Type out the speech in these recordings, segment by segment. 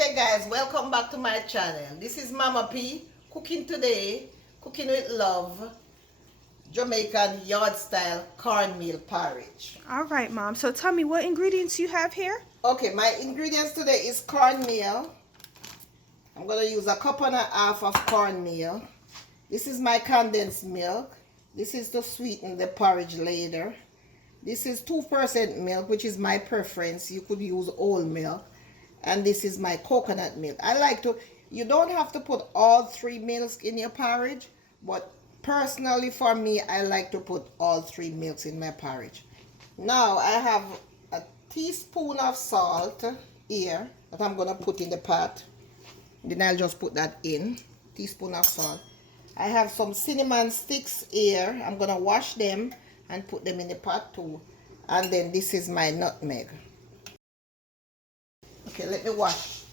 Okay guys, welcome back to my channel. This is Mama P cooking today, cooking with love, Jamaican yard style cornmeal porridge. All right, Mom. So tell me what ingredients you have here. Okay, my ingredients today is cornmeal. I'm going to use a cup and a half of cornmeal. This is my condensed milk. This is to sweeten the porridge later. This is 2% milk, which is my preference. You could use whole milk. And this is my coconut milk. I like to, you don't have to put all 3 milks in your porridge, but personally for me, I like to put all 3 milks in my porridge. Now I have a teaspoon of salt here that I'm going to put in the pot. Then I'll just put that in, teaspoon of salt. I have some cinnamon sticks here. I'm going to wash them and put them in the pot too. And then this is my nutmeg. Okay, let me wash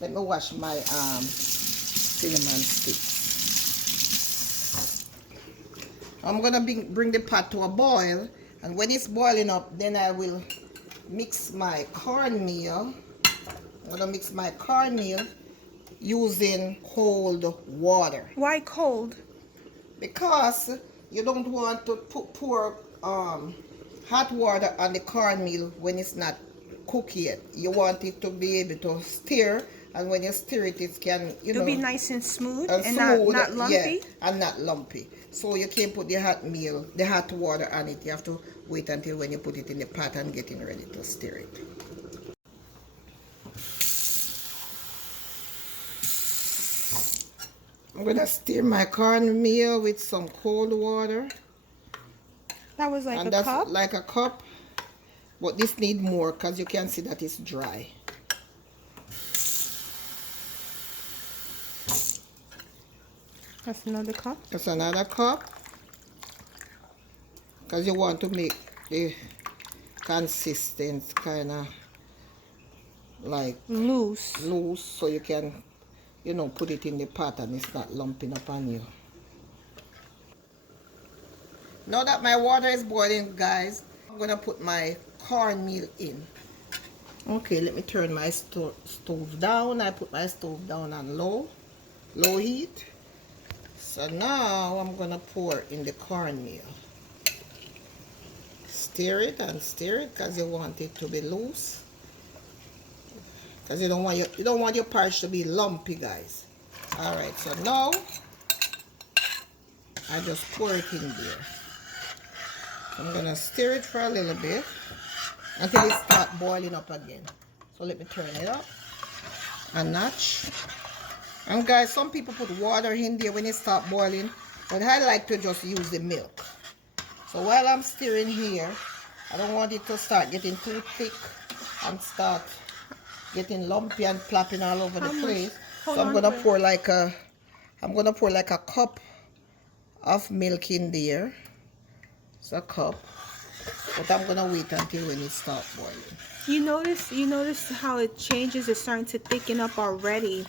my cinnamon sticks. I'm gonna bring the pot to a boil, and when it's boiling up, then I will mix my cornmeal. I'm gonna mix my cornmeal using cold water. Why cold? Because you don't want to pour hot water on the cornmeal when it's not cook yet. You want it to be able to stir, and when you stir it, it can, it'll be nice and smooth and smooth, not lumpy. yeah, and not lumpy. So you can't put the hot water on it. You have to wait until when you put it in the pot and getting ready to stir it. I'm gonna stir my cornmeal with some cold water. That was like and a that's cup? Like a cup. But this need more because you can see that it's dry. That's another cup? That's another cup. Because you want to make the consistent kind of like loose so you can, you know, put it in the pot and it's not lumping up on you. Now that my water is boiling, guys, I'm going to put my cornmeal in. Okay, let me turn my stove down. I put my stove down on low heat. So now I'm gonna pour in the cornmeal. Stir it and stir it because you want it to be loose. Because you don't want your porridge to be lumpy, guys. All right, so now I just pour it in there. I'm gonna stir it for a little bit until it starts boiling up again. So let me turn it up a notch. And guys, some people put water in there when it starts boiling, but I like to just use the milk. So while I'm stirring here, I don't want it to start getting too thick and start getting lumpy and plopping all over the place. So I'm gonna pour like a cup of milk in there. It's a cup, but I'm gonna wait until when it starts boiling. You notice how it changes. It's starting to thicken up already.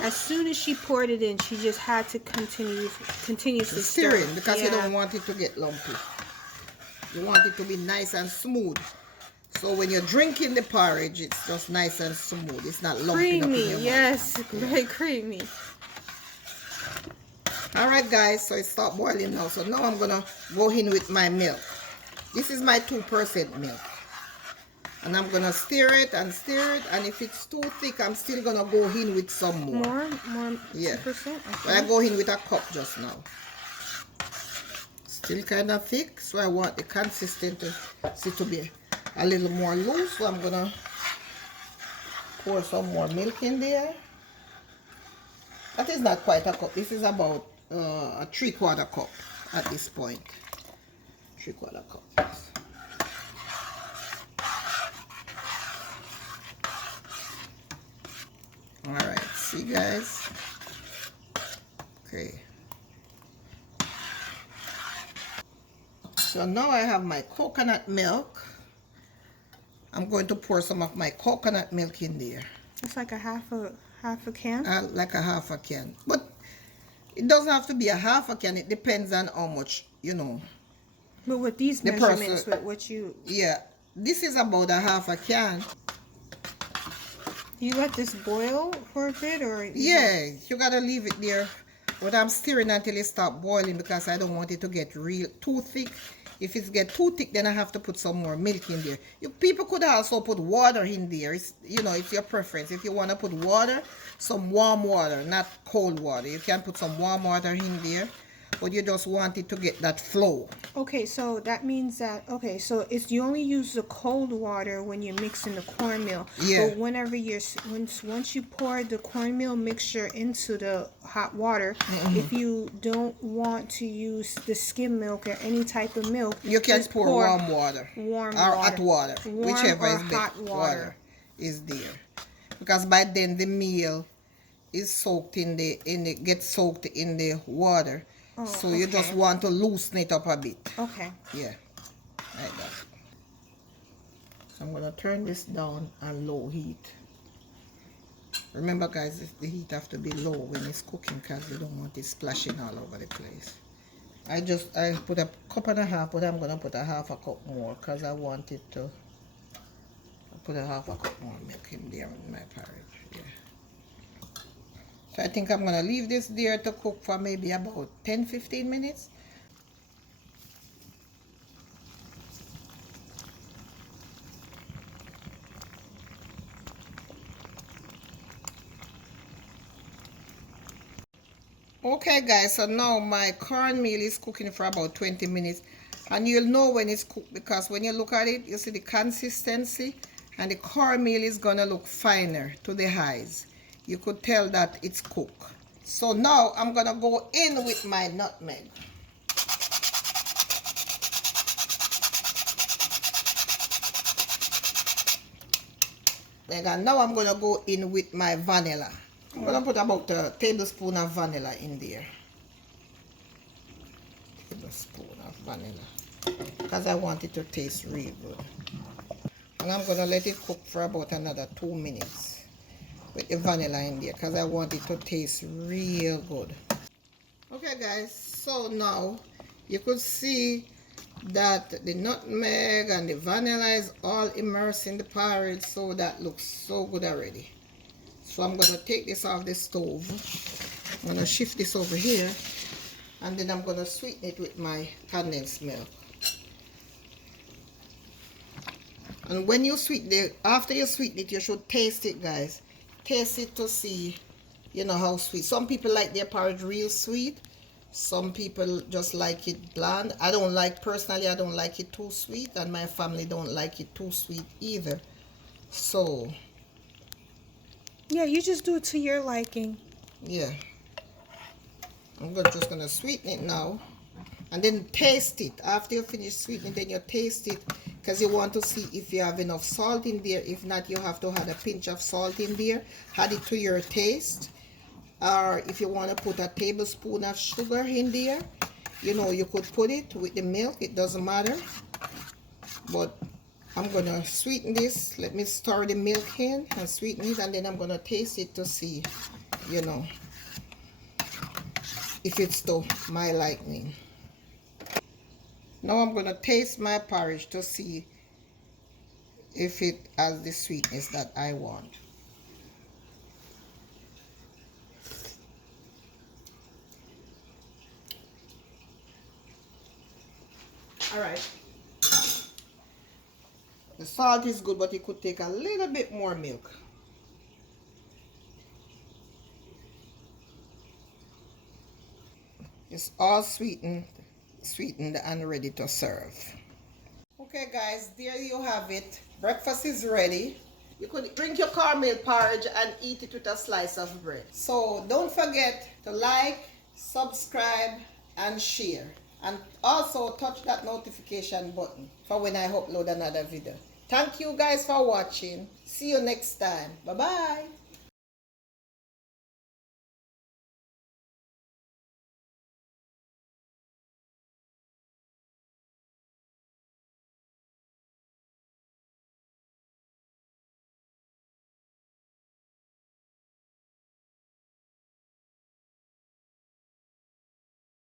As soon as she poured it in, she just had to continuously stir it because you don't want it to get lumpy. You want it to be nice and smooth. So when you're drinking the porridge, it's just nice and smooth. It's not lumpy. Creamy, yes, very creamy. Alright guys, so it starts boiling now. So now I'm going to go in with my milk. This is my 2% milk. And I'm going to stir it, and if it's too thick, I'm still going to go in with some more. More? Yeah. 2%? Okay. But I go in with a cup just now. Still kind of thick, so I want the consistency to be a little more loose. So I'm going to pour some more milk in there. That is not quite a cup. This is about a 3/4 cup at this point. 3/4 cup. All right, see guys. Okay. So now I have my coconut milk. I'm going to pour some of my coconut milk in there. It's like a half a can? Like a half a can. But it doesn't have to be a half a can. It depends on how much, you know. But with these measurements, with what you... Yeah. This is about a half a can. You let this boil for a bit, or Yeah, you gotta leave it there. But I'm stirring until it start boiling because I don't want it to get real too thick. If it get too thick, then I have to put some more milk in there. People could also put water in there. It's, you know, it's your preference. If you want to put water, some warm water, not cold water. You can put some warm water in there, but you just want it to get that flow. Okay, so that means that, okay, so it's you only use the cold water when you're mixing the cornmeal. Yeah. But whenever once you pour the cornmeal mixture into the hot water, if you don't want to use the skim milk or any type of milk, You can just pour warm water. Warm or water. hot water. Warm Whichever or is hot better. water Is there. Because by then the meal is soaked in the gets soaked in the water. Oh, so you just want to loosen it up a bit. Okay. Yeah. Like that. So I'm gonna turn this down on low heat. Remember guys, the heat have to be low when it's cooking because you don't want it splashing all over the place. I put a cup and a half, but I'm gonna put a half a cup more because I want it to put a half a cup more milk in there in my porridge. Yeah. So I think I'm going to leave this there to cook for maybe about 10-15 minutes. Okay guys, so now my cornmeal is cooking for about 20 minutes. And you'll know when it's cooked because when you look at it, you see the consistency. And the cornmeal is going to look finer to the eyes. You could tell that it's cooked. So now I'm going to go in with my nutmeg. And now I'm going to go in with my vanilla. I'm going to put about a tablespoon of vanilla in there. Tablespoon of vanilla. Because I want it to taste real good. And I'm going to let it cook for about another 2 minutes. With the vanilla in there because I want it to taste real good. Okay guys, so now you could see that the nutmeg and the vanilla is all immersed in the porridge, so that looks so good already. So I'm going to take this off the stove. I'm going to shift this over here and then I'm going to sweeten it with my condensed milk. And when you sweeten it, after you sweeten it, you should taste it guys. Taste it to see, you know, how sweet. Some people like their porridge real sweet. Some people just like it bland. Personally, I don't like it too sweet, and my family don't like it too sweet either. So, yeah, you just do it to your liking. Yeah. I'm just going to sweeten it now. And then taste it. After you finish sweetening, then you taste it. Because you want to see if you have enough salt in there. If not, you have to add a pinch of salt in there. Add it to your taste. Or if you want to put a tablespoon of sugar in there, you know, you could put it with the milk. It doesn't matter. But I'm going to sweeten this. Let me stir the milk in and sweeten it. And then I'm going to taste it to see, you know, if it's to my liking. Now I'm going to taste my porridge to see if it has the sweetness that I want. Alright. The salt is good, but it could take a little bit more milk. It's all sweetened and ready to serve. Okay guys, there you have it. Breakfast is ready. You could drink your cornmeal porridge and eat it with a slice of bread. So don't forget to like, subscribe and share. And also touch that notification button for when I upload another video. Thank you guys for watching. See you next time. Bye bye.